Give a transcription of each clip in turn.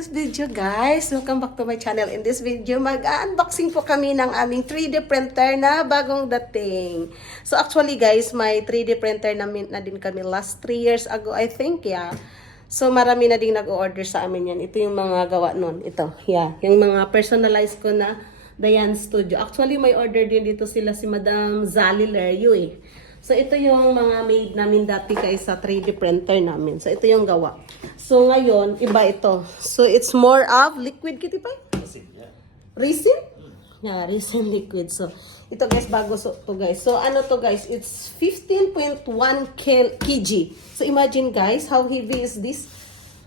This video guys, welcome back to my channel. In this video, mag-unboxing po kami ng aming 3D printer na bagong dating. So actually guys, may 3D printer na din kami last 3 years ago, I think, yeah. So marami na din nag-order sa amin yan. Ito yung mga gawa nun. Ito, yeah. Yung mga personalized ko na Dayan Studio. Actually, may order din dito sila si Madam Zali Leryo eh. So, ito yung mga made namin dati kay sa 3D printer namin. So, ito yung gawa. So, ngayon, iba ito. So, it's more of liquid, Kitty Pie? Resin, yeah. Resin? Yeah, resin liquid. So, ito guys, bago to guys. So, ano to guys? It's 15.1 kg. So, imagine guys, how heavy is this?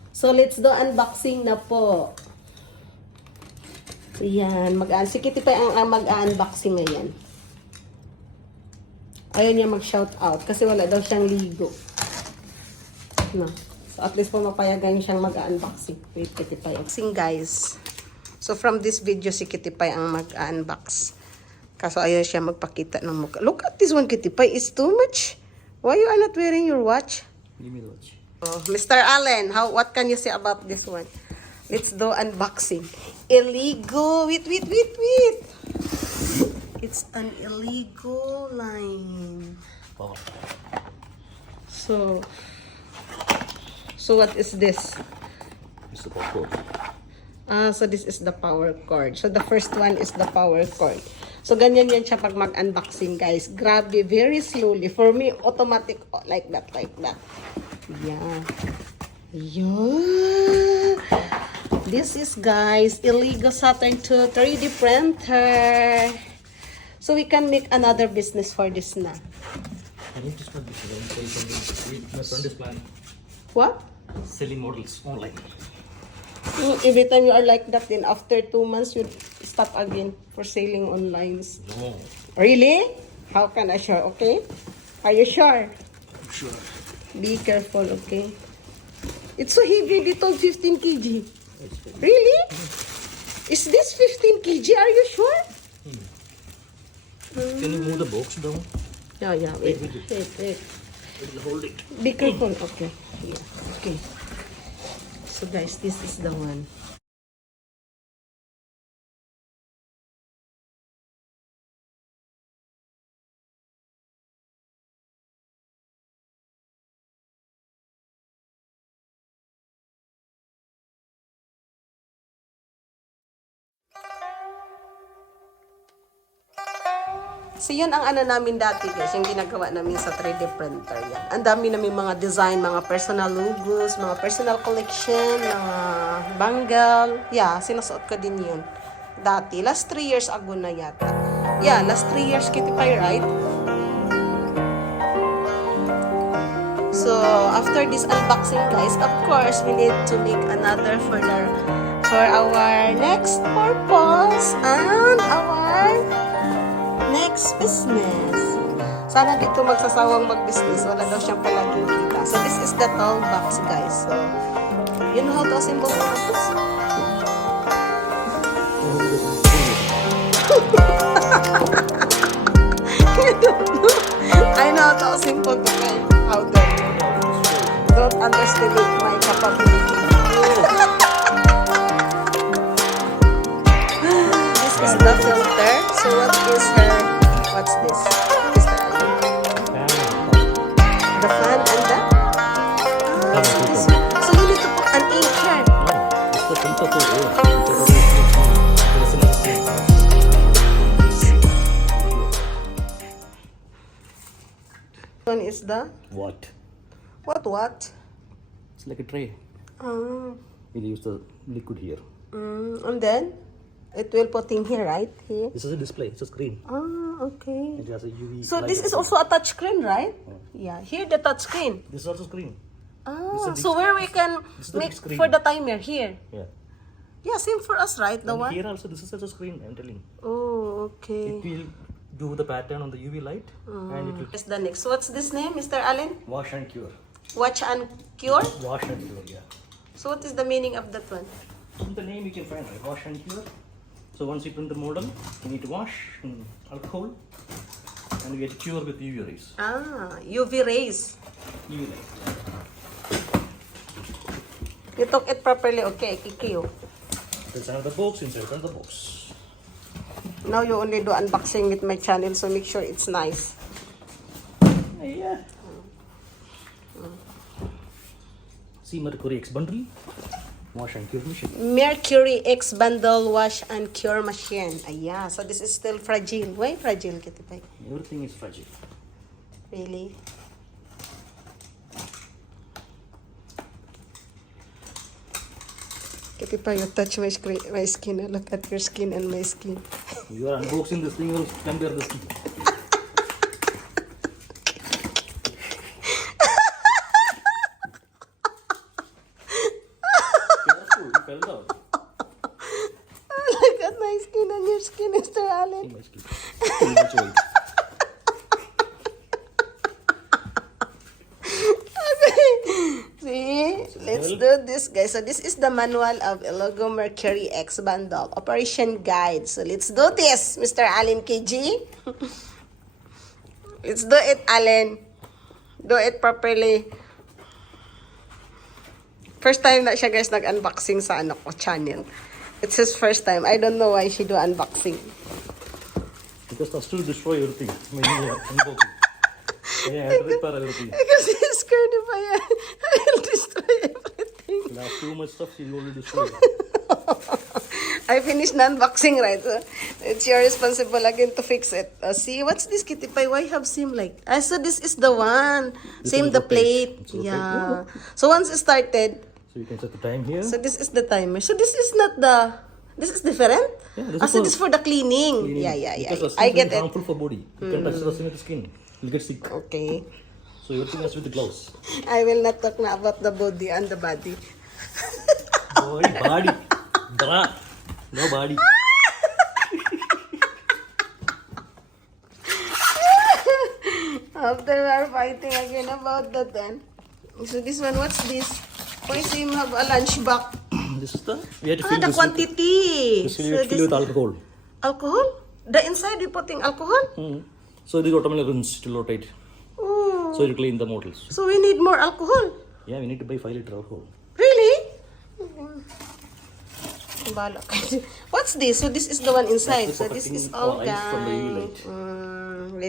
So, let's do unboxing na po. So, yan. Si Kitty Pie ang mag-unboxing ngayon. Ayaw niya mag-shout out kasi wala daw siyang ligo. No. So at least po mapayagan siyang mag-unboxing. Wait, Kitty Pie. Unboxing guys. So from this video si Kitty Pie ang mag-unbox. Kaso ayaw siya magpakita ng mukha. Look at this one, Kitty Pie. It's too much. Why you are not wearing your watch? Give me the watch. Oh, Mr. Allen, what can you say about this one? Let's do unboxing. Elogo. Wait. It's an Elogo line. Oh. So what is this? It's the popcorn. So this is the power cord. So the first one is the power cord. So ganyan yan siya pag mag-unboxing guys. Grabe, very slowly. For me, automatic like that. Yeah. Yeah. This is guys, Elogo Saturn 2 3D printer. So we can make another business for this na. I need to start this. My friend is planning What? selling models online. Every time you are like that, then after 2 months, you stop again for selling online. No. Really? How can I sure? Okay? Are you sure? I'm sure. Be careful, okay? It's so heavy, they told 15 kg. Really? Is this 15 kg? Are you sure? Can you move the box down? Yeah. Wait. It will hold it. Be careful. Okay. Yeah. Okay. So guys, this is the one. So yun ang ano namin dati guys, yung ginagawa namin sa 3D printer yan. Ang dami namin mga design, mga personal logos, mga personal collection, mga bangle. Yeah, sinusuot ko din yun. Dati, last 3 years ago na yata. Yeah, last 3 years, Kitty Pie, right? So, after this unboxing guys, of course, we need to make another for our next purpose and our next business. Sana dito magsasawang mag-business. Wala daw siyang palaging kita. So, this is the tall box, guys. So, you know how to assemble boxes? I know how to assemble the powder. Don't underestimate my capability. This is the filter. So, what's this? Is that the fan and the? So you need to put an ink here. It's the filter to air. One is the What? what? It's like a tray. Um, We'll use the liquid here. and then it will put in here, right? Here. This is a display. It's a screen. Okay. It has a UV. So light this is on it. also a touch screen, right? Yeah. Here the touch screen. This is also screen. So where we can this is the make big screen. for the timer here. Yeah. Yeah, same for us, right? The And one. here also, this is also screen. I'm telling. Oh, okay. It will do the pattern on the UV light, and it will What's the next? What's this name, Mr. Allen? wash and cure. Watch and cure. Wash and cure. Yeah. So what is the meaning of that one? The name you can find, right? Wash and cure. So once you print the model, you need to wash in alcohol and get cured with UV rays. UV rays. UV light. You took it properly. Okay, Kiki. There's another box inside another box. Now you only do unboxing with my channel, so make sure it's nice. Yeah. See Mercury X bundle. Wash and cure machine. Mercury X bundle wash and cure machine. Ayan. So this is still fragile. Why fragile, Kitty Pie? Everything is fragile. Really? Kitty Pie, you touch my skin. Look at your skin and my skin. You are unboxing this thing, you will compare this thing. Careful, you fell down. Look at my skin and your skin, Mr. Allen. See my skin. Too much oil. See, let's do this, guys. So this is the manual of Elogo Mercury X bundle operation guide. So let's do this, Mr. Allen KG. Let's do it, Allen. Do it properly. First time na siya, guys, nag-unboxing sa ano ko channel. It's his first time. I don't know why she do unboxing. Because I'll still destroy everything when you are unboxing. Yeah, I have to repair everything. Because he's scared if I'll destroy everything. Last too much stuff, she already destroyed. I finished the unboxing, right? So it's your responsible again to fix it. See, what's this, Kitty Pie? Why have same like? So this is the one. This Same will the rotate. plate. It's rotate. Yeah. So once it started, So you can set the time here. so this is the timer. So this is not the. This is different. Yeah, this is So for this is for the cleaning. cleaning. Yeah. Because the I skin get is it. harmful for body. You can touch the skin with the skin. You'll get sick. Okay. So everything has with the gloves. I will not talk na about the body and the body. Body. Bra. No body. After we are fighting again about that then. So this one, what's this? Why do you have a lunch box? This is the. We have to fill The this. quantity. This you have to fill with alcohol. Alcohol? The inside you putting alcohol? So this automatically rinse to rotate. Oh. So you clean the models. So we need more alcohol. Yeah, we need to buy 5 liter alcohol. Really? Balak. What's this? So this is the one inside. That's So the this is protecting all eyes from the UV guys. light.